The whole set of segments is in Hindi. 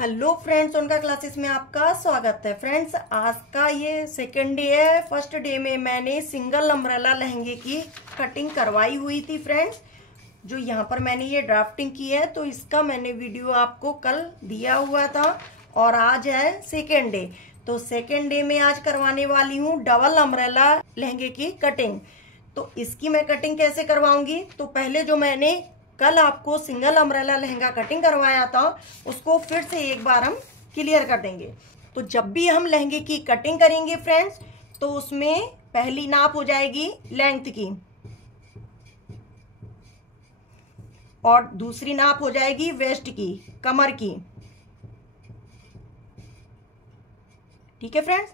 हेलो फ्रेंड्स, उनका क्लासेस में आपका स्वागत है। फ्रेंड्स, आज का ये सेकंड डे है। फर्स्ट डे में मैंने सिंगल अम्ब्रेला लहंगे की कटिंग करवाई हुई थी। फ्रेंड्स, जो यहाँ पर मैंने ये ड्राफ्टिंग की है तो इसका मैंने वीडियो आपको कल दिया हुआ था और आज है सेकेंड डे। तो सेकेंड डे में आज करवाने वाली हूँ डबल अम्ब्रेला लहंगे की कटिंग। तो इसकी मैं कटिंग कैसे करवाऊंगी, तो पहले जो मैंने कल आपको सिंगल अम्ब्रेला लहंगा कटिंग करवाया था उसको फिर से एक बार हम क्लियर कर देंगे। तो जब भी हम लहंगे की कटिंग करेंगे फ्रेंड्स, तो उसमें पहली नाप हो जाएगी लेंथ की और दूसरी नाप हो जाएगी वेस्ट की, कमर की। ठीक है फ्रेंड्स,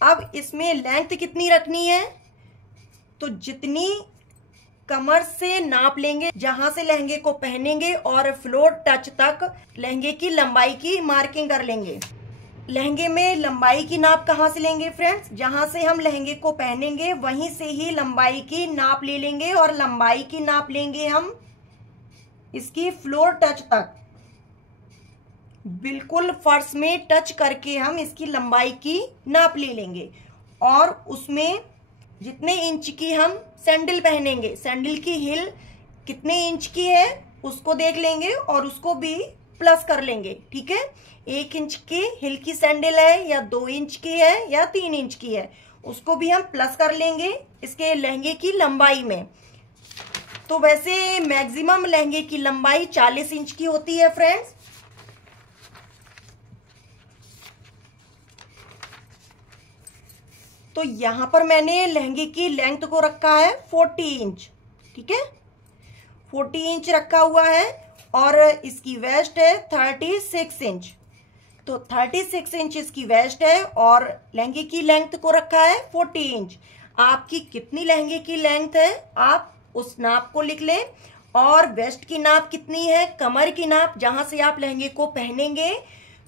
अब इसमें लेंथ कितनी रखनी है, तो जितनी कमर से नाप लेंगे जहां से लहंगे को पहनेंगे और फ्लोर टच तक लहंगे की लंबाई की मार्किंग कर लेंगे। लहंगे में लंबाई की नाप कहां से लेंगे फ्रेंड्स, जहां से हम लहंगे को पहनेंगे वहीं से ही लंबाई की नाप ले लेंगे और लंबाई की नाप लेंगे हम इसकी फ्लोर टच तक। बिल्कुल फर्श में टच करके हम इसकी लंबाई की नाप ले लेंगे और उसमें जितने इंच की हम सैंडल पहनेंगे, सैंडल की हिल कितने इंच की है उसको देख लेंगे और उसको भी प्लस कर लेंगे। ठीक है, 1 इंच की हिल की सैंडल है या 2 इंच की है या 3 इंच की है, उसको भी हम प्लस कर लेंगे इसके लहंगे की लंबाई में। तो वैसे मैक्सिमम लहंगे की लंबाई 40 इंच की होती है फ्रेंड्स। तो यहां पर मैंने लहंगे की लेंथ को रखा है 40 इंच। ठीक है, 40 इंच रखा हुआ है और इसकी वेस्ट है 36 इंच। तो 36 इंच इसकी वेस्ट है और लहंगे की लेंथ को रखा है 40 इंच। आपकी कितनी लहंगे की लेंथ है आप उस नाप को लिख लें और वेस्ट की नाप कितनी है, कमर की नाप जहां से आप लहंगे को पहनेंगे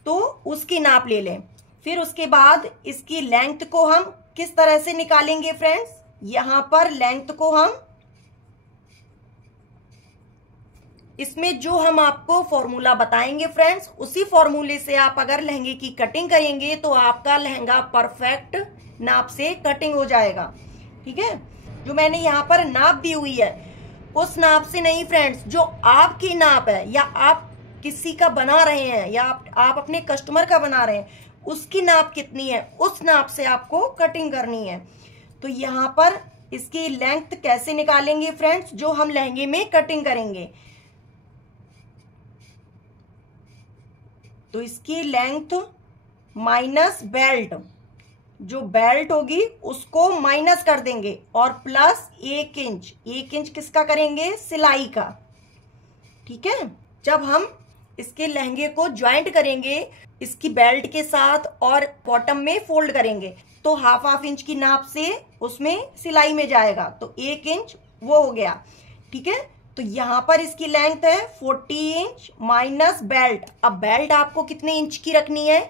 तो उसकी नाप ले लें। फिर उसके बाद इसकी लेंथ को हम किस तरह से निकालेंगे फ्रेंड्स, यहां पर लेंथ को हम इसमें जो हम आपको फॉर्मूला बताएंगे फ्रेंड्स, उसी फॉर्मूले से आप अगर लहंगे की कटिंग करेंगे तो आपका लहंगा परफेक्ट नाप से कटिंग हो जाएगा। ठीक है, जो मैंने यहाँ पर नाप दी हुई है उस नाप से नहीं फ्रेंड्स, जो आपकी नाप है या आप किसी का बना रहे हैं या आप अपने कस्टमर का बना रहे हैं उसकी नाप कितनी है उस नाप से आपको कटिंग करनी है। तो यहाँ पर इसकी लेंथ कैसे निकालेंगे फ्रेंड्स, जो हम लहंगे में कटिंग करेंगे, तो इसकी लेंथ माइनस बेल्ट, जो बेल्ट होगी उसको माइनस कर देंगे और प्लस 1 इंच। 1 इंच किसका करेंगे, सिलाई का। ठीक है, जब हम इसके लहंगे को ज्वाइंट करेंगे इसकी बेल्ट के साथ और बॉटम में फोल्ड करेंगे तो हाफ इंच की नाप से उसमें सिलाई में जाएगा, तो 1 इंच वो हो गया। ठीक है, तो यहां पर इसकी लेंथ है 40 इंच माइनस बेल्ट। अब बेल्ट आपको कितने इंच की रखनी है,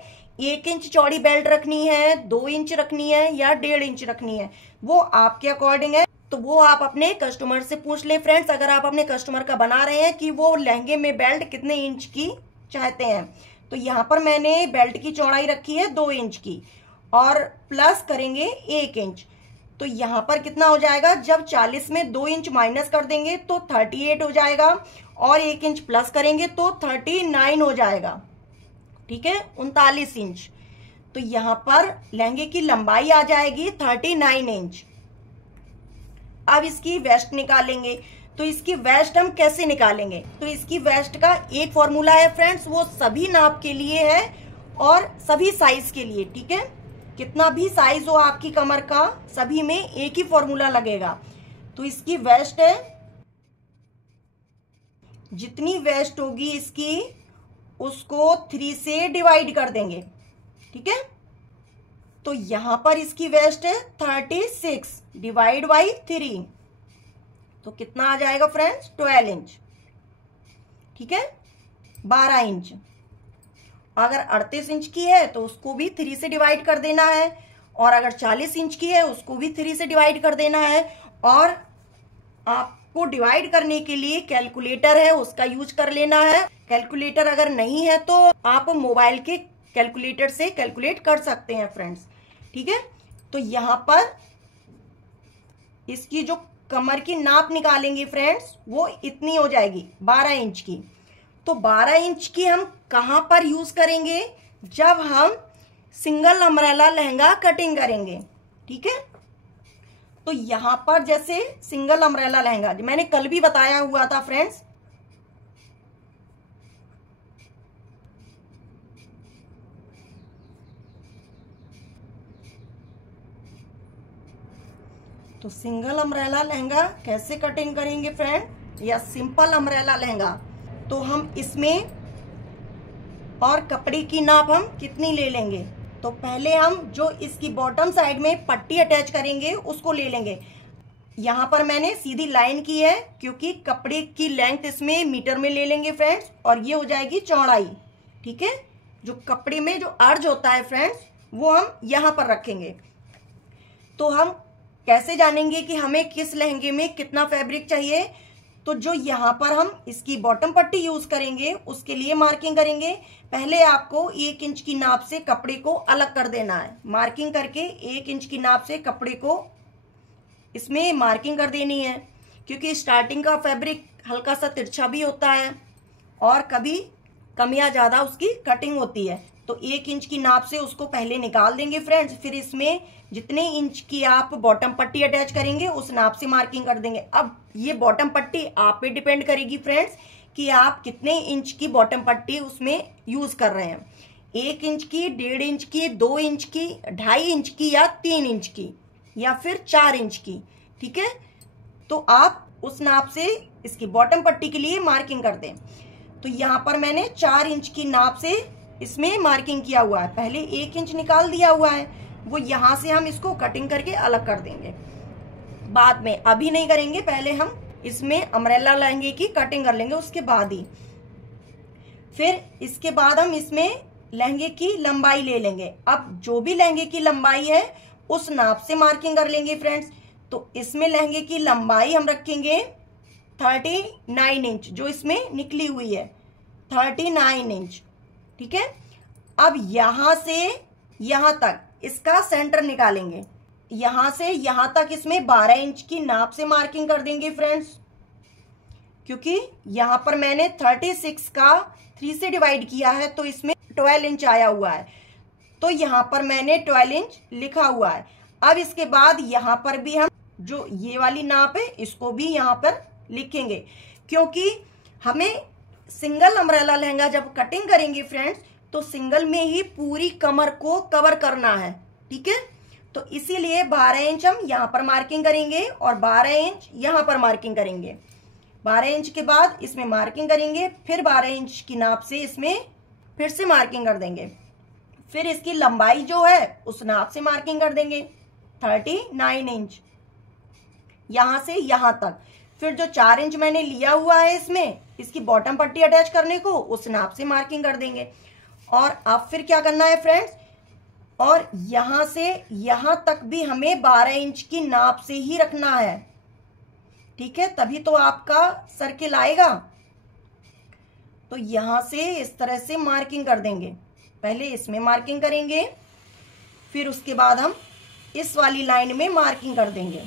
1 इंच चौड़ी बेल्ट रखनी है, 2 इंच रखनी है या 1.5 इंच रखनी है, वो आपके अकॉर्डिंग है। तो वो आप अपने कस्टमर से पूछ लें फ्रेंड्स, अगर आप अपने कस्टमर का बना रहे हैं कि वो लहंगे में बेल्ट कितने इंच की चाहते हैं। तो यहाँ पर मैंने बेल्ट की चौड़ाई रखी है 2 इंच की और प्लस करेंगे 1 इंच। तो यहाँ पर कितना हो जाएगा, जब 40 में 2 इंच माइनस कर देंगे तो 38 हो जाएगा और 1 इंच प्लस करेंगे तो 39 हो जाएगा। ठीक है, 39 इंच। तो यहाँ पर लहंगे की लंबाई आ जाएगी 39 इंच। अब इसकी वेस्ट निकालेंगे, तो इसकी वेस्ट हम कैसे निकालेंगे, तो इसकी वेस्ट का एक फॉर्मूला है फ्रेंड्स, वो सभी नाप के लिए है और सभी साइज के लिए। ठीक है, कितना भी साइज हो आपकी कमर का सभी में एक ही फॉर्मूला लगेगा। तो इसकी वेस्ट है, जितनी वेस्ट होगी इसकी उसको 3 से डिवाइड कर देंगे। ठीक है, तो यहां पर इसकी वेस्ट है 36 डिवाइड बाई 3, तो कितना आ जाएगा फ्रेंड्स, 12 इंच। ठीक है, 12 इंच। अगर 38 इंच की है तो उसको भी 3 से डिवाइड कर देना है और अगर 40 इंच की है उसको भी 3 से डिवाइड कर देना है। और आप को डिवाइड करने के लिए कैलकुलेटर है उसका यूज कर लेना है। कैलकुलेटर अगर नहीं है तो आप मोबाइल के कैलकुलेटर से कैलकुलेट कर सकते हैं फ्रेंड्स। ठीक है, तो यहाँ पर इसकी जो कमर की नाप निकालेंगे फ्रेंड्स वो इतनी हो जाएगी 12 इंच की। तो 12 इंच की हम कहां पर यूज करेंगे, जब हम सिंगल अम्ब्रेला लहंगा कटिंग करेंगे। ठीक है, तो यहां पर जैसे सिंगल अम्ब्रेला लहंगा मैंने कल भी बताया हुआ था फ्रेंड्स, तो सिंगल अम्ब्रेला लहंगा कैसे कटिंग करेंगे फ्रेंड, या सिंपल अम्ब्रेला लहंगा, तो हम इसमें और कपड़े की नाप हम कितनी ले लेंगे। तो पहले हम जो इसकी बॉटम साइड में पट्टी अटैच करेंगे उसको ले लेंगे। यहाँ पर मैंने सीधी लाइन की है क्योंकि कपड़े की लेंथ इसमें मीटर में ले लेंगे फ्रेंड्स, और ये हो जाएगी चौड़ाई। ठीक है, जो कपड़े में जो अर्ज होता है फ्रेंड्स वो हम यहाँ पर रखेंगे। तो हम कैसे जानेंगे कि हमें किस लहंगे में कितना फैब्रिक चाहिए, तो जो यहाँ पर हम इसकी बॉटम पट्टी यूज करेंगे उसके लिए मार्किंग करेंगे। पहले आपको 1 इंच की नाप से कपड़े को अलग कर देना है। मार्किंग करके 1 इंच की नाप से कपड़े को इसमें मार्किंग कर देनी है, क्योंकि स्टार्टिंग का फैब्रिक हल्का सा तिरछा भी होता है और कभी कम या ज्यादा उसकी कटिंग होती है। तो 1 इंच की नाप से उसको पहले निकाल देंगे फ्रेंड्स, फिर इसमें जितने इंच की आप बॉटम पट्टी अटैच करेंगे उस नाप से मार्किंग कर देंगे। अब ये बॉटम पट्टी आप पे डिपेंड करेगी फ्रेंड्स कि आप कितने इंच की बॉटम पट्टी उसमें यूज कर रहे हैं, 1 इंच की, 1.5 इंच की, 2 इंच की, 2.5 इंच की या 3 इंच की या फिर 4 इंच की। ठीक है, तो आप उस नाप से इसकी बॉटम पट्टी के लिए मार्किंग कर दें। तो यहाँ पर मैंने 4 इंच की नाप से इसमें मार्किंग किया हुआ है। पहले 1 इंच निकाल दिया हुआ है, वो यहां से हम इसको कटिंग करके अलग कर देंगे बाद में, अभी नहीं करेंगे। पहले हम इसमें अम्ब्रेला लहंगे की कटिंग कर लेंगे उसके बाद ही। फिर इसके बाद हम इसमें लहंगे की लंबाई ले लेंगे। अब जो भी लहंगे की लंबाई है उस नाप से मार्किंग कर लेंगे फ्रेंड्स। तो इसमें लहंगे की लंबाई हम रखेंगे 39 इंच, जो इसमें निकली हुई है 39 इंच। ठीक है, अब यहां से यहां तक इसका सेंटर निकालेंगे। यहां से यहां तक इसमें 12 इंच की नाप से मार्किंग कर देंगे फ्रेंड्स, क्योंकि यहां पर मैंने 36 का 3 से डिवाइड किया है तो इसमें 12 इंच आया हुआ है, तो यहां पर मैंने 12 इंच लिखा हुआ है। अब इसके बाद यहां पर भी हम जो ये वाली नाप है इसको भी यहां पर लिखेंगे, क्योंकि हमें सिंगल अम्ब्रेला लहंगा जब कटिंग करेंगे फ्रेंड्स तो सिंगल में ही पूरी कमर को कवर करना है। ठीक है, तो इसीलिए 12 इंच हम यहाँ पर मार्किंग करेंगे और 12 इंच यहाँ पर मार्किंग करेंगे। 12 इंच के बाद इसमें मार्किंग करेंगे, फिर 12 इंच की नाप से इसमें फिर से मार्किंग कर देंगे। फिर इसकी लंबाई जो है उस नाप से मार्किंग कर देंगे 39 इंच यहां से यहां तक। फिर जो 4 इंच मैंने लिया हुआ है इसमें इसकी बॉटम पट्टी अटैच करने को, उस नाप से मार्किंग कर देंगे। और अब फिर क्या करना है फ्रेंड्स, और यहां से यहां तक भी हमें 12 इंच की नाप से ही रखना है। ठीक है, तभी तो आपका सर्किल आएगा। तो यहां से इस तरह से मार्किंग कर देंगे। पहले इसमें मार्किंग करेंगे, फिर उसके बाद हम इस वाली लाइन में मार्किंग कर देंगे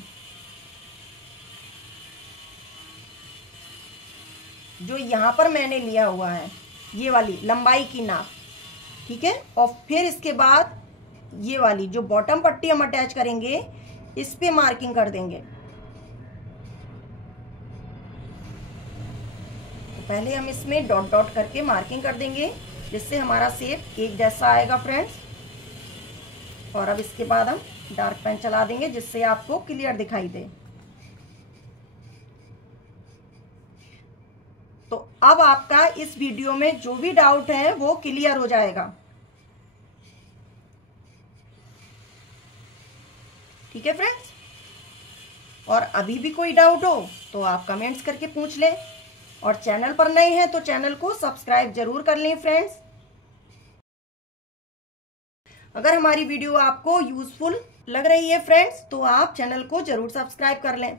जो यहां पर मैंने लिया हुआ है, ये वाली लंबाई की नाप। ठीक है, और फिर इसके बाद ये वाली जो बॉटम पट्टी हम अटैच करेंगे इस पे मार्किंग कर देंगे। तो पहले हम इसमें डॉट डॉट करके मार्किंग कर देंगे जिससे हमारा शेप एक जैसा आएगा फ्रेंड्स। और अब इसके बाद हम डार्क पेन चला देंगे जिससे आपको क्लियर दिखाई दे। तो अब आपका इस वीडियो में जो भी डाउट है वो क्लियर हो जाएगा। ठीक है फ्रेंड्स, और अभी भी कोई डाउट हो तो आप कमेंट्स करके पूछ लें, और चैनल पर नए हैं तो चैनल को सब्सक्राइब जरूर कर लें फ्रेंड्स। अगर हमारी वीडियो आपको यूजफुल लग रही है फ्रेंड्स तो आप चैनल को जरूर सब्सक्राइब कर लें।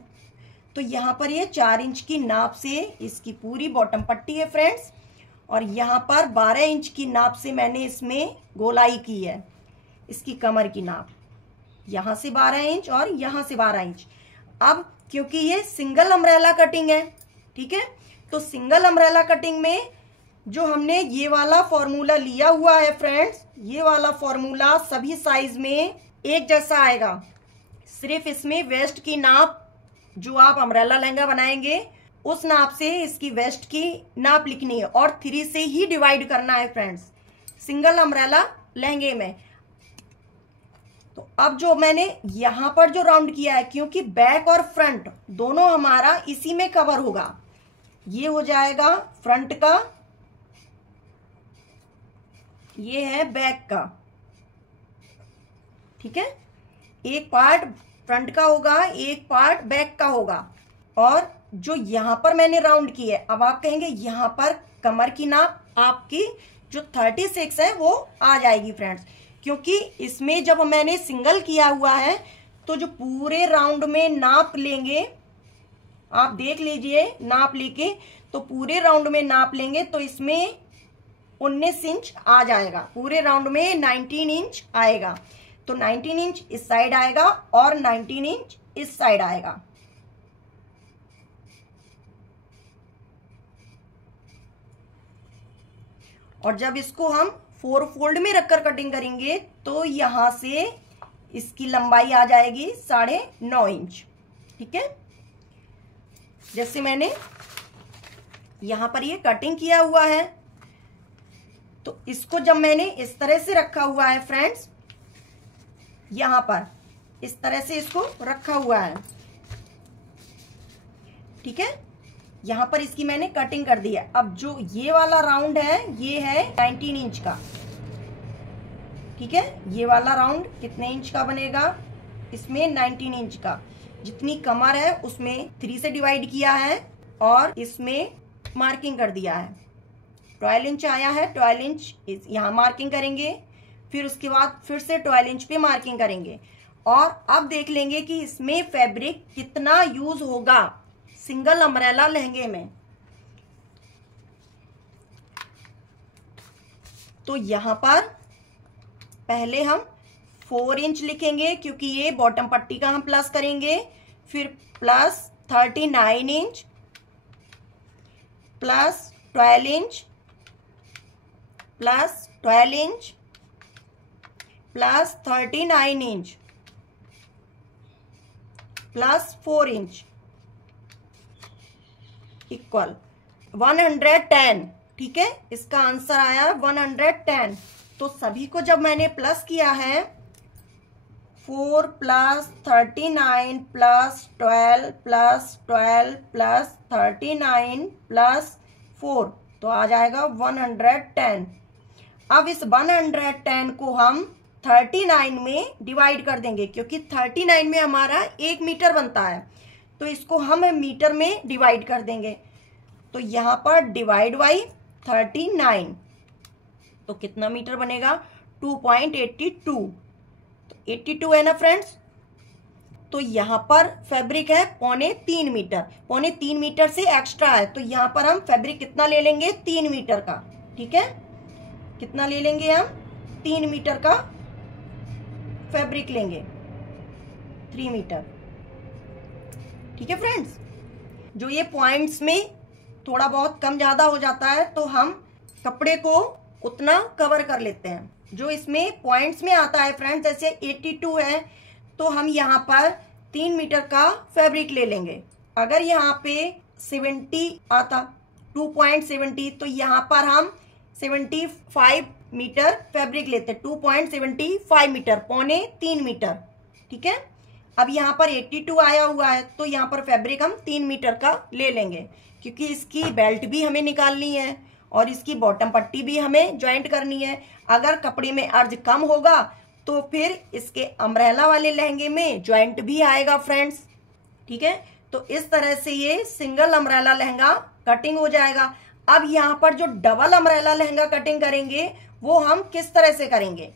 तो यहाँ पर ये 4 इंच की नाप से इसकी पूरी बॉटम पट्टी है फ्रेंड्स, और यहाँ पर 12 इंच की नाप से मैंने इसमें गोलाई की है। इसकी कमर की नाप यहाँ से 12 इंच और यहाँ से 12 इंच। अब क्योंकि ये सिंगल अम्ब्रेला कटिंग है, ठीक है, तो सिंगल अम्ब्रेला कटिंग में जो हमने ये वाला फॉर्मूला लिया हुआ है फ्रेंड्स, ये वाला फॉर्मूला सभी साइज में एक जैसा आएगा। सिर्फ इसमें वेस्ट की नाप, जो आप अम्ब्रेला लहंगा बनाएंगे उस नाप से इसकी वेस्ट की नाप लिखनी है और 3 से ही डिवाइड करना है फ्रेंड्स, सिंगल अम्ब्रेला लहंगे में। तो अब जो मैंने यहां पर जो राउंड किया है, क्योंकि बैक और फ्रंट दोनों हमारा इसी में कवर होगा, ये हो जाएगा फ्रंट का, ये है बैक का, ठीक है। एक पार्ट फ्रंट का होगा, एक पार्ट बैक का होगा। और जो यहां पर मैंने राउंड की है, अब आप कहेंगे यहां पर कमर की नाप आपकी जो 36 है वो आ जाएगी फ्रेंड्स, क्योंकि इसमें जब मैंने सिंगल किया हुआ है तो जो पूरे राउंड में नाप लेंगे, आप देख लीजिए नाप लेके, तो पूरे राउंड में नाप लेंगे तो इसमें 19 इंच आ जाएगा, पूरे राउंड में 19 इंच आएगा। तो 19 इंच इस साइड आएगा और 19 इंच इस साइड आएगा। और जब इसको हम 4 फोल्ड में रखकर कटिंग करेंगे तो यहां से इसकी लंबाई आ जाएगी 9.5 इंच, ठीक है। जैसे मैंने यहां पर ये कटिंग किया हुआ है, तो इसको जब मैंने इस तरह से रखा हुआ है फ्रेंड्स, यहां पर इस तरह से इसको रखा हुआ है, ठीक है। यहां पर इसकी मैंने कटिंग कर दी है। अब जो ये वाला राउंड है ये है 19 इंच का, ठीक है। ये वाला राउंड कितने इंच का बनेगा, इसमें 19 इंच का। जितनी कमर है उसमें 3 से डिवाइड किया है और इसमें मार्किंग कर दिया है। 12 इंच आया है, 12 इंच यहाँ मार्किंग करेंगे, फिर उसके बाद फिर से 12 इंच पे मार्किंग करेंगे। और अब देख लेंगे कि इसमें फैब्रिक कितना यूज होगा सिंगल अम्ब्रेला लहंगे में। तो यहां पर पहले हम 4 इंच लिखेंगे, क्योंकि ये बॉटम पट्टी का हम प्लस करेंगे, फिर plus 39 inch plus 12 inch plus 12 inch plus 39 inch plus 4 inch equal 110, ठीक है। इसका आंसर आया 110। तो सभी को जब मैंने प्लस किया है 4 plus 39 plus 12 plus 12 plus 39 plus 4, तो आ जाएगा 110। अब इस 110 को हम 39 में डिवाइड कर देंगे, क्योंकि 39 में हमारा 1 मीटर बनता है, तो इसको हम मीटर में डिवाइड कर देंगे। तो यहां पर डिवाइड बाई 39, तो कितना मीटर बनेगा, 2.82। तो 82 है ना फ्रेंड्स। तो यहां पर फैब्रिक है 3.25 मीटर, 3.25 मीटर से एक्स्ट्रा है, तो यहां पर हम फैब्रिक कितना ले लेंगे, 3 मीटर का, ठीक है। कितना ले लेंगे हम, 3 मीटर का फैब्रिक लेंगे, 3 मीटर, ठीक है फ्रेंड्स। जो ये पॉइंट्स में थोड़ा बहुत कम ज्यादा हो जाता है तो हम कपड़े को उतना कवर कर लेते हैं। जो इसमें पॉइंट्स में आता है फ्रेंड्स, जैसे 82 है तो हम यहाँ पर 3 मीटर का फैब्रिक ले लेंगे। अगर यहाँ पे 70 आता 2.70, तो यहाँ पर हम 75 मीटर फैब्रिक लेते हैं, 2.75 मीटर, 3.25 मीटर, ठीक है। अब यहाँ पर 82 आया हुआ है तो यहाँ पर फैब्रिक हम 3 मीटर का ले लेंगे, क्योंकि इसकी बेल्ट भी हमें निकालनी है और इसकी बॉटम पट्टी भी हमें ज्वाइंट करनी है। अगर कपड़े में अर्ज कम होगा तो फिर इसके अम्ब्रेला वाले लहंगे में ज्वाइंट भी आएगा फ्रेंड्स, ठीक है। तो इस तरह से ये सिंगल अम्ब्रेला लहंगा कटिंग हो जाएगा। अब यहाँ पर जो डबल अम्ब्रेला लहंगा कटिंग करेंगे वो हम किस तरह से करेंगे,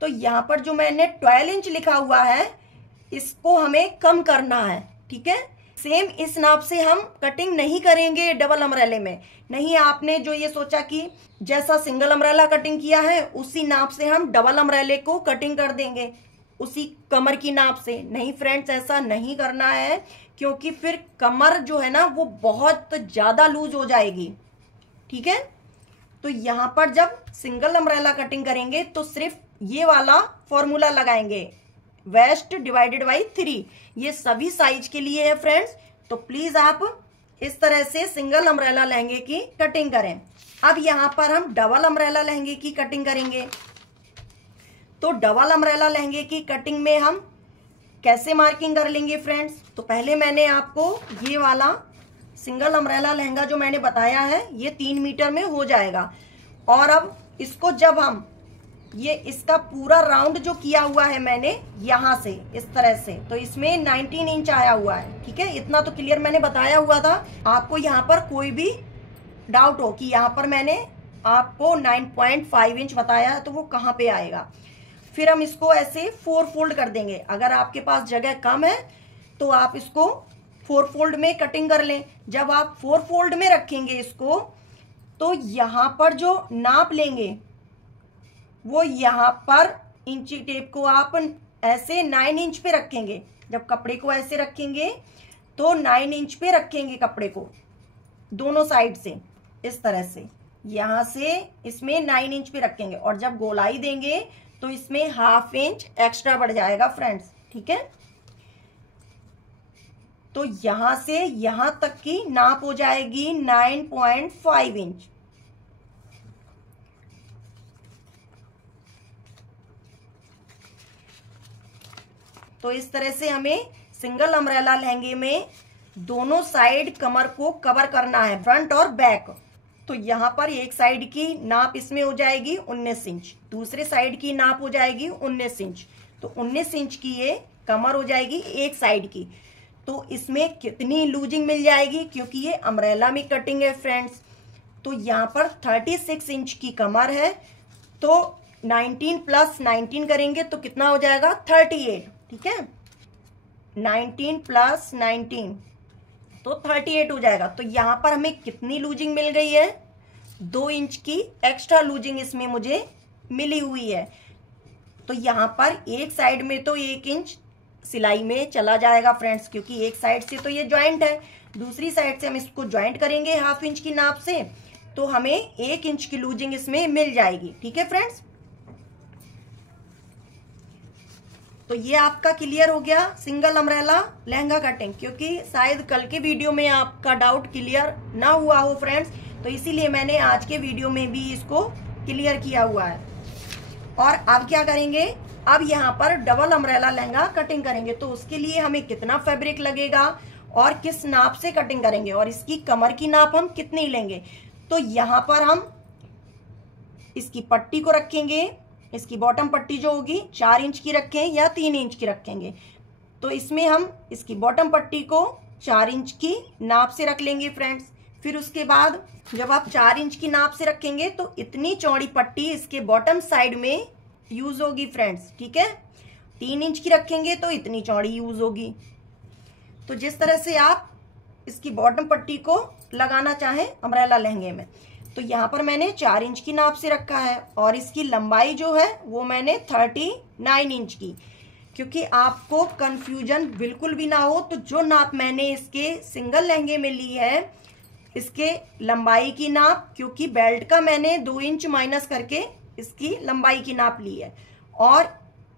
तो यहाँ पर जो मैंने 12 इंच लिखा हुआ है इसको हमें कम करना है, ठीक है। सेम इस नाप से हम कटिंग नहीं करेंगे डबल अम्ब्रेले में। नहीं, आपने जो ये सोचा कि जैसा सिंगल अम्ब्रेला कटिंग किया है उसी नाप से हम डबल अम्ब्रेले को कटिंग कर देंगे, उसी कमर की नाप से। नहीं फ्रेंड्स, ऐसा नहीं करना है, क्योंकि फिर कमर जो है ना वो बहुत ज्यादा लूज हो जाएगी। ठीक है, तो यहां पर जब सिंगल अम्ब्रेला कटिंग करेंगे तो सिर्फ ये वाला फॉर्मूला लगाएंगे, वेस्ट डिवाइडेड बाई 3। ये सभी साइज के लिए है फ्रेंड्स। तो प्लीज आप इस तरह से सिंगल अम्ब्रेला लहंगे की कटिंग करें। अब यहां पर हम डबल अम्ब्रेला लहंगे की कटिंग करेंगे। तो डबल अम्ब्रेला लहंगे की कटिंग में हम कैसे मार्किंग कर लेंगे फ्रेंड्स? तो पहले मैंने आपको ये वाला सिंगल अम्ब्रेला लहंगा जो मैंने बताया है ये 3 मीटर में हो जाएगा। और अब इसको जब हम ये इसका पूरा राउंड जो किया हुआ है मैंने यहां से इस तरह से, तो इसमें 19 इंच आया हुआ है। ठीक है, इतना तो क्लियर मैंने बताया हुआ था। आपको यहाँ पर कोई भी डाउट हो कि यहाँ पर मैंने आपको 9.5 इंच बताया है तो वो कहाँ पे आएगा। फिर हम इसको ऐसे 4 फोल्ड कर देंगे। अगर आपके पास जगह कम है तो आप इसको 4 फोल्ड में कटिंग कर लें। जब आप 4 फोल्ड में रखेंगे इसको, तो यहाँ पर जो नाप लेंगे वो यहाँ पर इंची टेप को आप ऐसे 9 इंच पे रखेंगे। जब कपड़े को ऐसे रखेंगे तो 9 इंच पे रखेंगे कपड़े को दोनों साइड से, इस तरह से यहां से इसमें 9 इंच पे रखेंगे। और जब गोलाई देंगे तो इसमें 1/2 इंच एक्स्ट्रा बढ़ जाएगा फ्रेंड्स। ठीक है, तो यहां से यहां तक की नाप हो जाएगी 9.5 इंच। तो इस तरह से हमें सिंगल अम्ब्रेला लहंगे में दोनों साइड कमर को कवर करना है, फ्रंट और बैक। तो यहाँ पर एक साइड की नाप इसमें हो जाएगी 19 इंच, दूसरे साइड की नाप हो जाएगी 19 इंच। तो 19 इंच की ये कमर हो जाएगी एक साइड की। तो इसमें कितनी लूजिंग मिल जाएगी, क्योंकि ये अम्ब्रेला में कटिंग है फ्रेंड्स। तो यहाँ पर 36 इंच की कमर है, तो 19 प्लस 19 करेंगे तो कितना हो जाएगा 38। ठीक है, 19 प्लस 19 तो 38 हो जाएगा। तो यहाँ पर हमें कितनी लूजिंग मिल गई है, 2 इंच की एक्स्ट्रा लूजिंग इसमें मुझे मिली हुई है। तो यहाँ पर एक साइड में तो 1 इंच सिलाई में चला जाएगा फ्रेंड्स, क्योंकि एक साइड से तो ये ज्वाइंट है, दूसरी साइड से हम इसको ज्वाइंट करेंगे 1/2 इंच की नाप से, तो हमें 1 इंच की लूजिंग इसमें मिल जाएगी। ठीक है फ्रेंड्स, तो ये आपका क्लियर हो गया सिंगल अम्ब्रेला लहंगा कटिंग। क्योंकि शायद कल के वीडियो में आपका डाउट क्लियर ना हुआ हो फ्रेंड्स, तो इसीलिए मैंने आज के वीडियो में भी इसको क्लियर किया हुआ है। और अब क्या करेंगे, अब यहाँ पर डबल अम्ब्रेला लहंगा कटिंग करेंगे। तो उसके लिए हमें कितना फैब्रिक लगेगा और किस नाप से कटिंग करेंगे और इसकी कमर की नाप हम कितनी लेंगे। तो यहाँ पर हम इसकी पट्टी को रखेंगे, इसकी बॉटम पट्टी जो होगी 4 इंच की रखें या 3 इंच की रखेंगे। तो इसमें हम इसकी बॉटम पट्टी को 4 इंच की नाप से रख लेंगे फ्रेंड्स। फिर उसके बाद जब आप 4 इंच की नाप से रखेंगे तो इतनी चौड़ी पट्टी इसके बॉटम साइड में यूज होगी फ्रेंड्स। ठीक है, 3 इंच की रखेंगे तो इतनी चौड़ी यूज होगी। तो जिस तरह से आप इसकी बॉटम पट्टी को लगाना चाहें अम्ब्रेला लहंगे में, तो यहाँ पर मैंने 4 इंच की नाप से रखा है और इसकी लंबाई जो है वो मैंने 39 इंच की। क्योंकि आपको कंफ्यूजन बिल्कुल भी ना हो, तो जो नाप मैंने इसके सिंगल लहंगे में ली है इसके लंबाई की नाप, क्योंकि बेल्ट का मैंने 2 इंच माइनस करके इसकी लंबाई की नाप ली है, और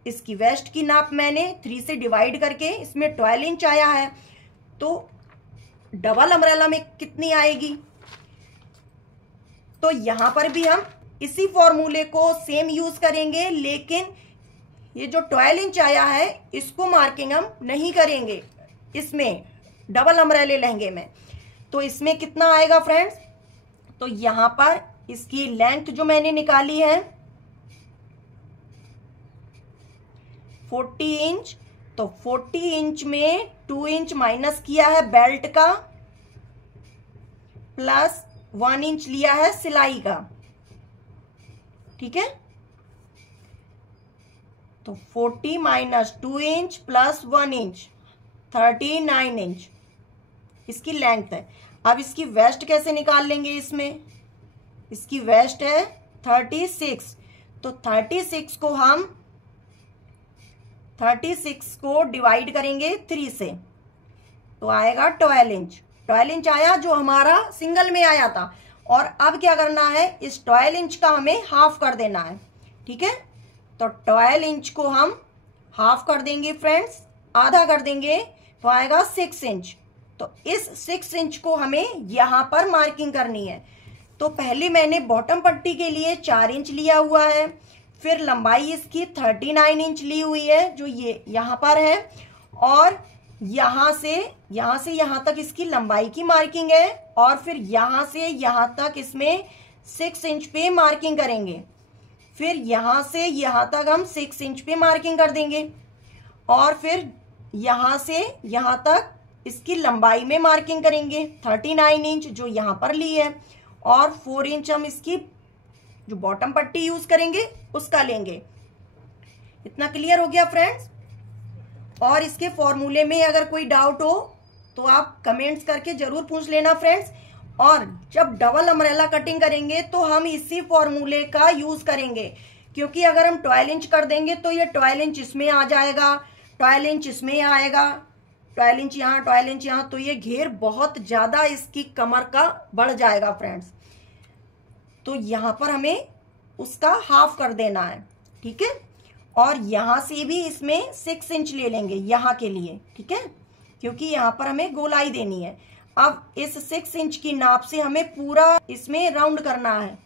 इसकी वेस्ट की नाप मैंने 3 से डिवाइड करके इसमें 12 इंच आया है। तो डबल अम्ब्रेला में कितनी आएगी, तो यहां पर भी हम इसी फॉर्मूले को सेम यूज करेंगे, लेकिन ये जो 12 इंच आया है इसको मार्किंग हम नहीं करेंगे इसमें डबल अम्ब्रेले लहंगे में। तो इसमें कितना आएगा फ्रेंड्स, तो यहां पर इसकी लेंथ जो मैंने निकाली है 40 इंच, तो 40 इंच में 2 इंच माइनस किया है बेल्ट का, प्लस 1 इंच लिया है सिलाई का। ठीक है, तो 40 minus 2 inch plus 1 inch 39 inch. इसकी लेंथ है। अब इसकी वेस्ट कैसे निकाल लेंगे, इसमें इसकी वेस्ट है 36, तो 36 को हम 36 को डिवाइड करेंगे 3 से तो आएगा 12 इंच। 12 इंच आया जो हमारा सिंगल में आया था। और अब क्या करना है, इस 12 इंच का हमें हाफ कर देना है। ठीक है, तो 12 इंच को हम हाफ कर देंगे फ्रेंड्स, आधा कर देंगे तो आएगा 6 इंच। तो इस 6 इंच को हमें यहां पर मार्किंग करनी है। तो पहले मैंने बॉटम पट्टी के लिए 4 इंच लिया हुआ है, फिर लंबाई इसकी 39 इंच ली हुई है जो ये यहां पर है, और यहां से यहां तक इसकी लंबाई की मार्किंग है, और फिर यहां से यहां तक इसमें 6 इंच पे मार्किंग करेंगे। फिर यहां से यहां तक हम 6 इंच पे मार्किंग कर देंगे, और फिर यहां से यहां तक इसकी लंबाई में मार्किंग करेंगे 39 इंच जो यहां पर ली है, और 4 इंच हम इसकी जो बॉटम पट्टी यूज करेंगे उसका लेंगे। इतना क्लियर हो गया फ्रेंड्स। और इसके फॉर्मूले में अगर कोई डाउट हो तो आप कमेंट्स करके जरूर पूछ लेना फ्रेंड्स। और जब डबल अम्ब्रेला कटिंग करेंगे तो हम इसी फॉर्मूले का यूज करेंगे, क्योंकि अगर हम 12 इंच कर देंगे तो ये 12 इंच इसमें आ जाएगा, 12 इंच इसमें आएगा, 12 इंच यहाँ, 12 इंच यहाँ, तो ये घेर बहुत ज्यादा इसकी कमर का बढ़ जाएगा फ्रेंड्स। तो यहां पर हमें उसका हाफ कर देना है। ठीक है, और यहां से भी इसमें 6 इंच ले लेंगे यहां के लिए। ठीक है, क्योंकि यहां पर हमें गोलाई देनी है। अब इस 6 इंच की नाप से हमें पूरा इसमें राउंड करना है।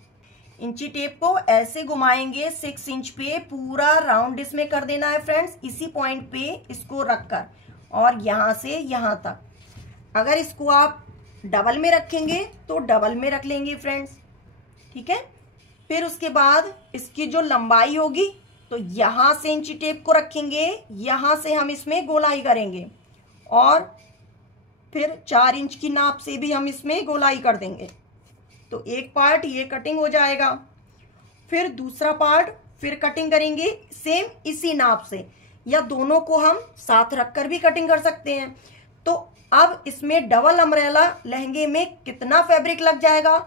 इंची टेप को ऐसे घुमाएंगे 6 इंच पे, पूरा राउंड इसमें कर देना है फ्रेंड्स, इसी पॉइंट पे इसको रखकर, और यहां से यहां तक। अगर इसको आप डबल में रखेंगे तो डबल में रख लेंगे फ्रेंड्स। ठीक है, फिर उसके बाद इसकी जो लंबाई होगी तो यहां से इंची टेप को रखेंगे, यहां से हम इसमें गोलाई करेंगे, और फिर 4 इंच की नाप से भी हम इसमें गोलाई कर देंगे। तो एक पार्ट ये कटिंग हो जाएगा, फिर दूसरा पार्ट फिर कटिंग करेंगे सेम इसी नाप से, या दोनों को हम साथ रखकर भी कटिंग कर सकते हैं। तो अब इसमें डबल अम्ब्रेला लहंगे में कितना फैब्रिक लग जाएगा,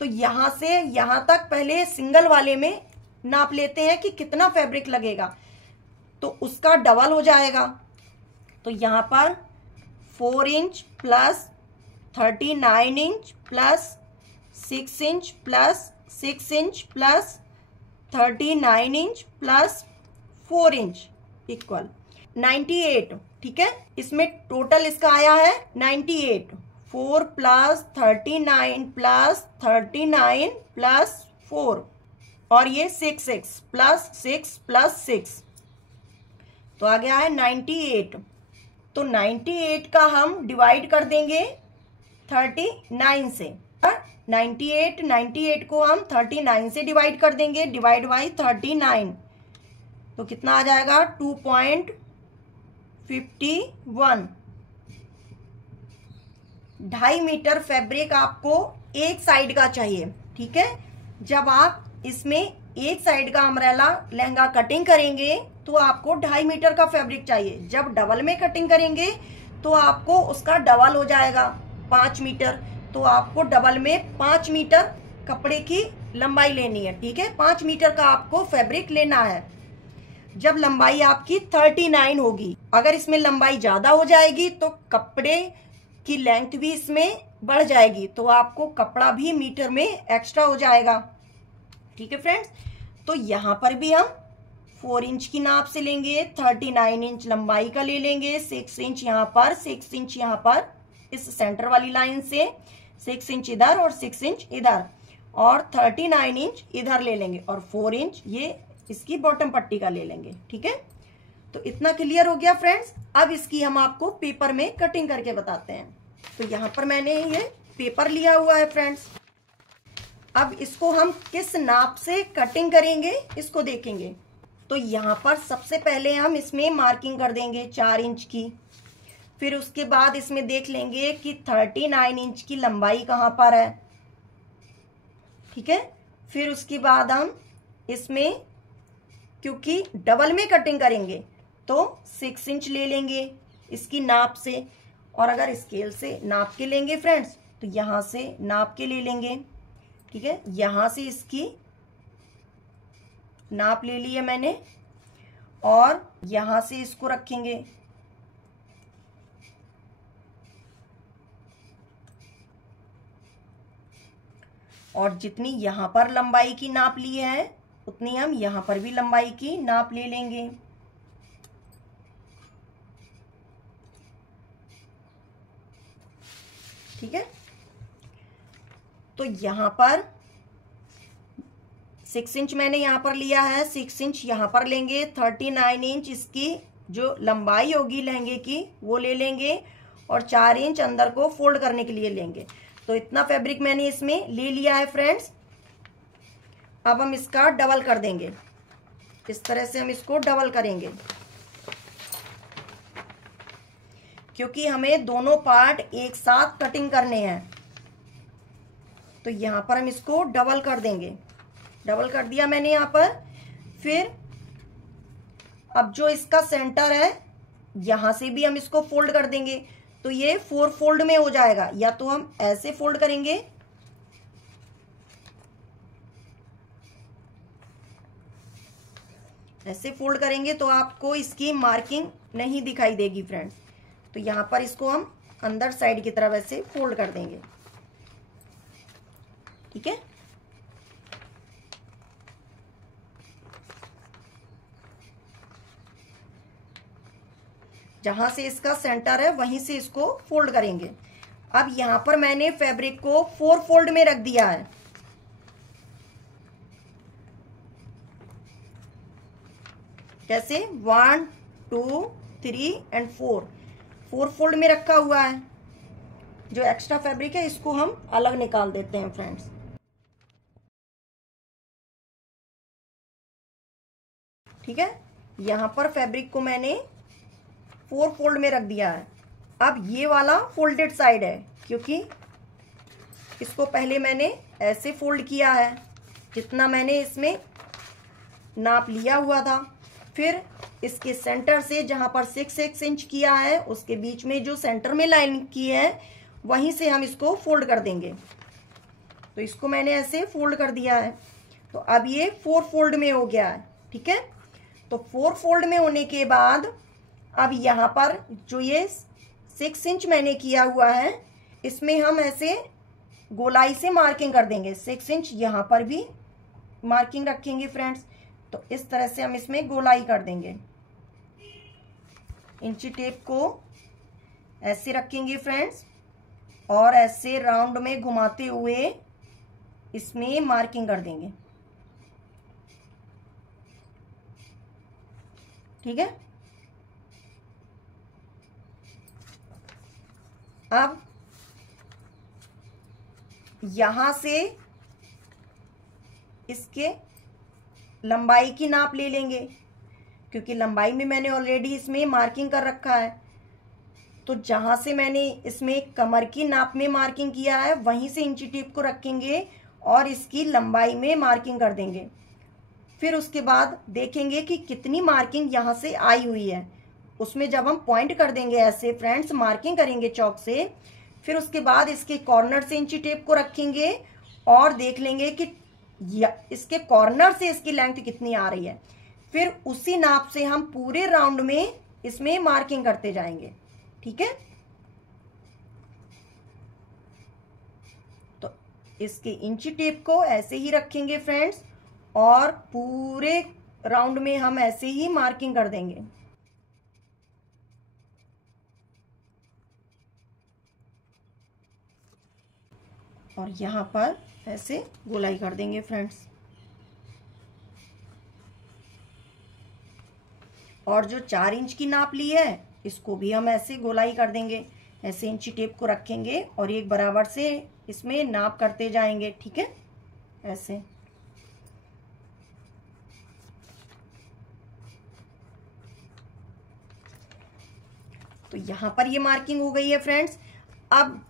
तो यहां से यहां तक पहले सिंगल वाले में नाप लेते हैं कि कितना फैब्रिक लगेगा, तो उसका डबल हो जाएगा। तो यहां पर 4 inch plus 39 inch plus 6 inch plus 6 inch plus 39 inch plus 4 inch equal 98। ठीक है, इसमें टोटल इसका आया है 98। 4 प्लस 39 प्लस 39 प्लस 4, और ये 6 प्लस 6 प्लस 6, तो आ गया है 98। तो 98 का हम डिवाइड कर देंगे 39 से। 98 को हम 39 से डिवाइड कर देंगे, डिवाइड बाई 39, तो कितना आ जाएगा 2.51। 2.5 मीटर फैब्रिक आपको एक साइड का चाहिए। ठीक है, जब आप इसमें एक साइड का अम्ब्रेला लहंगा कटिंग करेंगे तो आपको 2.5 मीटर का फैब्रिक चाहिए। जब डबल में कटिंग करेंगे तो आपको उसका डबल हो जाएगा 5 मीटर, तो आपको डबल में 5 मीटर कपड़े की लंबाई लेनी है। ठीक है, 5 मीटर का आपको फैब्रिक लेना है। जब लंबाई आपकी 39 होगी, अगर इसमें लंबाई ज्यादा हो जाएगी तो कपड़े की लेंथ भी इसमें बढ़ जाएगी, तो आपको कपड़ा भी मीटर में एक्स्ट्रा हो जाएगा। ठीक है फ्रेंड्स, तो यहां पर भी हम 4 इंच की नाप से लेंगे, 39 इंच लंबाई का ले लेंगे, 6 इंच यहाँ पर, 6 इंच यहाँ पर इस सेंटर वाली लाइन से, 6 इंच इधर और 6 इंच इधर, और 39 इंच इधर ले लेंगे, और 4 इंच ये इसकी बॉटम पट्टी का ले लेंगे। ठीक है, तो इतना क्लियर हो गया फ्रेंड्स। अब इसकी हम आपको पेपर में कटिंग करके बताते हैं। तो यहाँ पर मैंने ये पेपर लिया हुआ है फ्रेंड्स। अब इसको हम किस नाप से कटिंग करेंगे इसको देखेंगे। तो यहाँ पर सबसे पहले हम इसमें मार्किंग कर देंगे 4 इंच की, फिर उसके बाद इसमें देख लेंगे कि 39 इंच की लंबाई कहाँ पर है। ठीक है, फिर उसके बाद हम इसमें, क्योंकि डबल में कटिंग करेंगे तो 6 इंच ले लेंगे इसकी नाप से, और अगर स्केल से नाप के लेंगे फ्रेंड्स तो यहाँ से नाप के ले लेंगे, ठीक है। यहाँ से इसकी नाप ले ली है मैंने और यहाँ से इसको रखेंगे। और जितनी यहाँ पर लंबाई की नाप ली है उतनी हम यहाँ पर भी लंबाई की नाप ले लेंगे। ठीक है, तो यहाँ पर 6 इंच मैंने यहाँ पर लिया है, 6 इंच यहाँ पर लेंगे, 39 इंच इसकी जो लंबाई होगी लहंगे की वो ले लेंगे और 4 इंच अंदर को फोल्ड करने के लिए लेंगे। तो इतना फैब्रिक मैंने इसमें ले लिया है फ्रेंड्स। अब हम इसका डबल कर देंगे, इस तरह से हम इसको डबल करेंगे क्योंकि हमें दोनों पार्ट एक साथ कटिंग करने हैं। तो यहाँ पर हम इसको डबल कर देंगे, डबल कर दिया मैंने यहाँ पर। फिर अब जो इसका सेंटर है यहाँ से भी हम इसको फोल्ड कर देंगे, तो ये 4 फोल्ड में हो जाएगा। या तो हम ऐसे फोल्ड करेंगे, ऐसे फोल्ड करेंगे तो आपको इसकी मार्किंग नहीं दिखाई देगी फ्रेंड्स। तो यहाँ पर इसको हम अंदर साइड की तरफ ऐसे फोल्ड कर देंगे, ठीक है। जहां से इसका सेंटर है वहीं से इसको फोल्ड करेंगे। अब यहां पर मैंने फैब्रिक को 4 फोल्ड में रख दिया है। कैसे 1 2 3 एंड 4 फोल्ड में रखा हुआ है। जो एक्स्ट्रा फैब्रिक है इसको हम अलग निकाल देते हैं फ्रेंड्स। ठीक है, यहां पर फैब्रिक को मैंने 4 फोल्ड में रख दिया है। अब ये वाला फोल्डेड साइड है क्योंकि इसको पहले मैंने ऐसे फोल्ड किया है जितना मैंने इसमें नाप लिया हुआ था। फिर इसके सेंटर से जहां पर 6 इंच किया है उसके बीच में जो सेंटर में लाइन की है वहीं से हम इसको फोल्ड कर देंगे। तो इसको मैंने ऐसे फोल्ड कर दिया है। तो अब ये 4 फोल्ड में हो गया है, ठीक है। तो 4 फोल्ड में होने के बाद अब यहाँ पर जो ये 6 इंच मैंने किया हुआ है इसमें हम ऐसे गोलाई से मार्किंग कर देंगे। 6 इंच यहाँ पर भी मार्किंग रखेंगे फ्रेंड्स। तो इस तरह से हम इसमें गोलाई कर देंगे। इंची टेप को ऐसे रखेंगे फ्रेंड्स और ऐसे राउंड में घुमाते हुए इसमें मार्किंग कर देंगे, ठीक है। अब यहां से इसके लंबाई की नाप ले लेंगे क्योंकि लंबाई में मैंने ऑलरेडी इसमें मार्किंग कर रखा है। तो जहां से मैंने इसमें कमर की नाप में मार्किंग किया है वहीं से इंची टेप को रखेंगे और इसकी लंबाई में मार्किंग कर देंगे। फिर उसके बाद देखेंगे कि कितनी मार्किंग यहाँ से आई हुई है। उसमें जब हम पॉइंट कर देंगे ऐसे फ्रेंड्स, मार्किंग करेंगे चौक से, फिर उसके बाद इसके कॉर्नर से इंची टेप को रखेंगे और देख लेंगे कि इसके कॉर्नर से इसकी लेंथ कितनी आ रही है। फिर उसी नाप से हम पूरे राउंड में इसमें मार्किंग करते जाएंगे, ठीक है। तो इसके इंची टेप को ऐसे ही रखेंगे फ्रेंड्स और पूरे राउंड में हम ऐसे ही मार्किंग कर देंगे। और यहाँ पर ऐसे गोलाई कर देंगे फ्रेंड्स। और जो 4 इंच की नाप ली है इसको भी हम ऐसे गोलाई कर देंगे। ऐसे इंची टेप को रखेंगे और एक बराबर से इसमें नाप करते जाएंगे, ठीक है, ऐसे। तो यहाँ पर ये मार्किंग हो गई है फ्रेंड्स। अब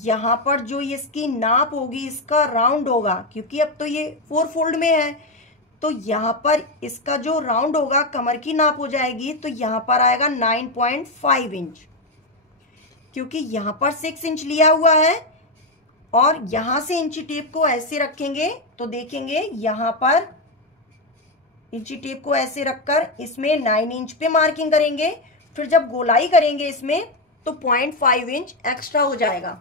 यहाँ पर जो इसकी नाप होगी इसका राउंड होगा क्योंकि अब तो ये 4 फोल्ड में है। तो यहाँ पर इसका जो राउंड होगा कमर की नाप हो जाएगी। तो यहाँ पर आएगा 9.5 इंच। क्योंकि यहां पर 6 इंच लिया हुआ है और यहां से इंची टेप को ऐसे रखेंगे तो देखेंगे यहां पर इंची टेप को ऐसे रखकर इसमें 9 इंच पे मार्किंग करेंगे। फिर जब गोलाई करेंगे इसमें तो 0.5 इंच एक्स्ट्रा हो जाएगा।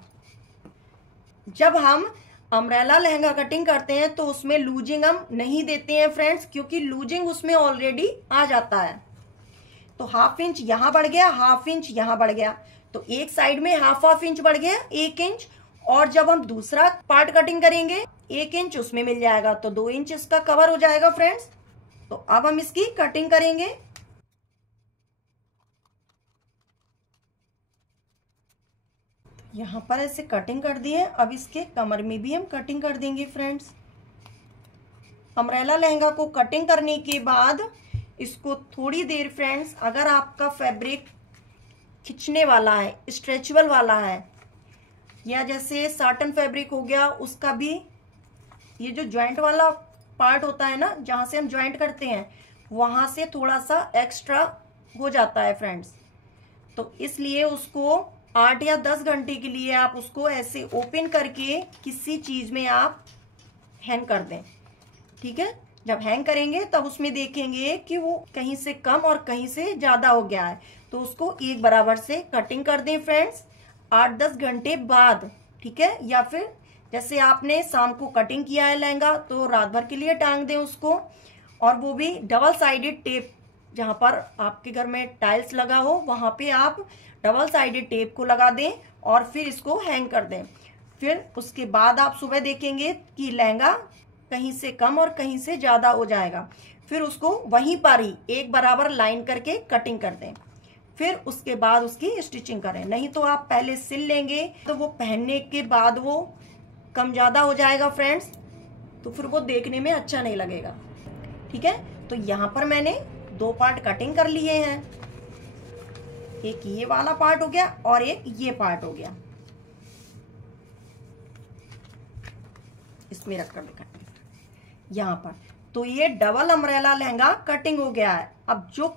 जब हम अम्ब्रेला लहंगा कटिंग करते हैं तो उसमें लूजिंग हम नहीं देते हैं फ्रेंड्स, क्योंकि लूजिंग उसमें ऑलरेडी आ जाता है। तो हाफ इंच यहां बढ़ गया, हाफ इंच यहां बढ़ गया, तो एक साइड में हाफ इंच बढ़ गया 1 इंच। और जब हम दूसरा पार्ट कटिंग करेंगे 1 इंच उसमें मिल जाएगा, तो 2 इंच इसका कवर हो जाएगा फ्रेंड्स। तो अब हम इसकी कटिंग करेंगे। यहां पर ऐसे कटिंग कर दी है। अब इसके कमर में भी हम कटिंग कर देंगे फ्रेंड्स। अम्ब्रेला लहंगा को कटिंग करने के बाद इसको थोड़ी देर फ्रेंड्स, अगर आपका फैब्रिक खिंचने वाला है, स्ट्रेचेबल वाला है, या जैसे साटन फैब्रिक हो गया, उसका भी ये जो जॉइंट वाला पार्ट होता है ना, जहां से हम जॉइंट करते हैं, वहां से थोड़ा सा एक्स्ट्रा हो जाता है फ्रेंड्स। तो इसलिए उसको 8 या 10 घंटे के लिए आप उसको ऐसे ओपन करके किसी चीज में आप हैंग कर दें। ठीक है, जब हैंग करेंगे तब उसमें देखेंगे कि वो कहीं से कम और कहीं से ज्यादा हो गया है, तो उसको एक बराबर से कटिंग कर दें फ्रेंड्स 8-10 घंटे बाद। ठीक है, या फिर जैसे आपने शाम को कटिंग किया है लहंगा तो रात भर के लिए टांग दें उसको, और वो भी डबल साइडेड टेप, जहां पर आपके घर में टाइल्स लगा हो वहां पे आप डबल साइडेड टेप को लगा दें और फिर इसको हैंग कर दें। फिर उसके बाद आप सुबह देखेंगे कि लहंगा कहीं से कम और कहीं से ज्यादा हो जाएगा। फिर उसको वहीं पर ही एक बराबर लाइन करके कटिंग कर दें। फिर उसके बाद उसकी स्टिचिंग करें, नहीं तो आप पहले सिल लेंगे तो वो पहनने के बाद वो कम ज्यादा हो जाएगा फ्रेंड्स, तो फिर वो देखने में अच्छा नहीं लगेगा। ठीक है, तो यहाँ पर मैंने 2 पार्ट कटिंग कर लिए हैं। एक ये वाला पार्ट हो गया और एक ये पार्ट हो गया। इसमें रखकर दिखाएंगे यहाँ पर। तो ये डबल अम्ब्रेला लहंगा कटिंग हो गया है। अब जो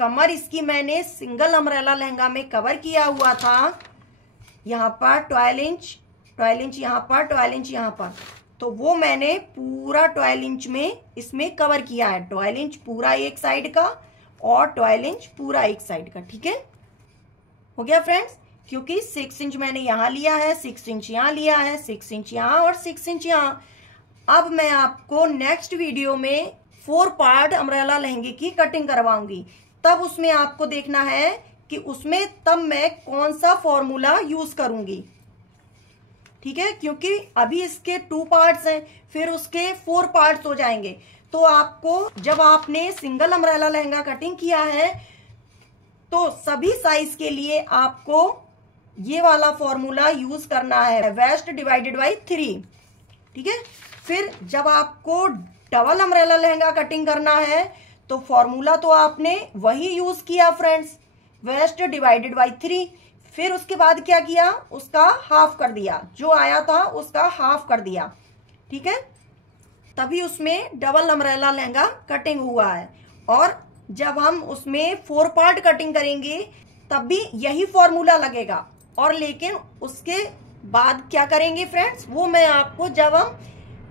कमर इसकी मैंने सिंगल अम्ब्रेला लहंगा में कवर किया हुआ था, यहाँ पर 12 इंच यहाँ पर 12 इंच यहाँ पर, तो वो मैंने पूरा 12 इंच में इसमें कवर किया है। 12 इंच पूरा एक साइड का और 12 इंच पूरा एक साइड का। ठीक है, हो गया फ्रेंड्स, क्योंकि 6 इंच मैंने यहाँ लिया है, 6 इंच यहाँ लिया है, 6 इंच यहाँ और 6 इंच यहाँ। अब मैं आपको नेक्स्ट वीडियो में 4 पार्ट अम्ब्रेला लहंगे की कटिंग करवाऊंगी। तब उसमें आपको देखना है कि उसमें तब मैं कौन सा फॉर्मूला यूज करूंगी। ठीक है, क्योंकि अभी इसके 2 पार्ट्स हैं, फिर उसके 4 पार्ट्स हो जाएंगे। तो आपको जब आपने सिंगल अम्ब्रेला लहंगा कटिंग किया है तो सभी साइज के लिए आपको ये वाला फॉर्मूला यूज करना है, वेस्ट डिवाइडेड बाई 3। ठीक है, फिर जब आपको डबल अम्ब्रेला लहंगा कटिंग करना है तो फॉर्मूला तो आपने वही यूज किया फ्रेंड्स, वेस्ट डिवाइडेड बाई 3। फिर उसके बाद क्या किया, उसका हाफ कर दिया, जो आया था उसका हाफ कर दिया। ठीक है, तभी उसमें डबल अम्ब्रेला लहंगा कटिंग हुआ है। और जब हम उसमें 4 पार्ट कटिंग करेंगे तब भी यही फॉर्मूला लगेगा। और लेकिन उसके बाद क्या करेंगे फ्रेंड्स, वो मैं आपको जब हम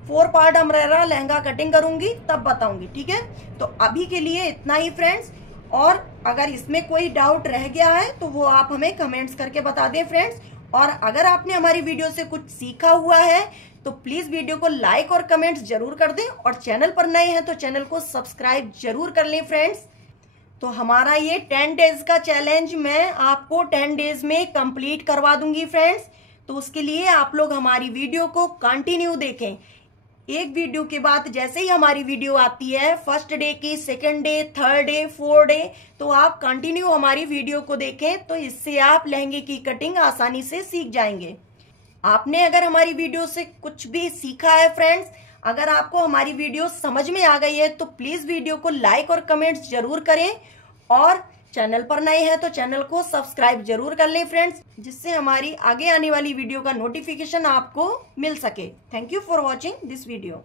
4 पार्ट अम्ब्रेला लहंगा कटिंग करूंगी तब बताऊंगी। ठीक है, तो अभी के लिए इतना ही फ्रेंड्स। और अगर इसमें कोई डाउट रह गया है तो वो आप हमें कमेंट्स करके बता दें फ्रेंड्स। और अगर आपने हमारी वीडियो से कुछ सीखा हुआ है तो प्लीज वीडियो को लाइक और कमेंट्स जरूर कर दें, और चैनल पर नए हैं तो चैनल को सब्सक्राइब जरूर कर लें फ्रेंड्स। तो हमारा ये 10 डेज का चैलेंज मैं आपको 10 डेज में कंप्लीट करवा दूंगी फ्रेंड्स। तो उसके लिए आप लोग हमारी वीडियो को कंटिन्यू देखें। एक वीडियो के बाद जैसे ही हमारी वीडियो आती है, फर्स्ट डे की, second day, third day, 4 day, तो आप कंटिन्यू हमारी वीडियो को देखें। तो इससे आप लहंगे की कटिंग आसानी से सीख जाएंगे। आपने अगर हमारी वीडियो से कुछ भी सीखा है फ्रेंड्स, अगर आपको हमारी वीडियो समझ में आ गई है तो प्लीज वीडियो को लाइक और कमेंट्स जरूर करें। और चैनल पर नए हैं तो चैनल को सब्सक्राइब जरूर कर लें फ्रेंड्स, जिससे हमारी आगे आने वाली वीडियो का नोटिफिकेशन आपको मिल सके। Thank you for watching this video.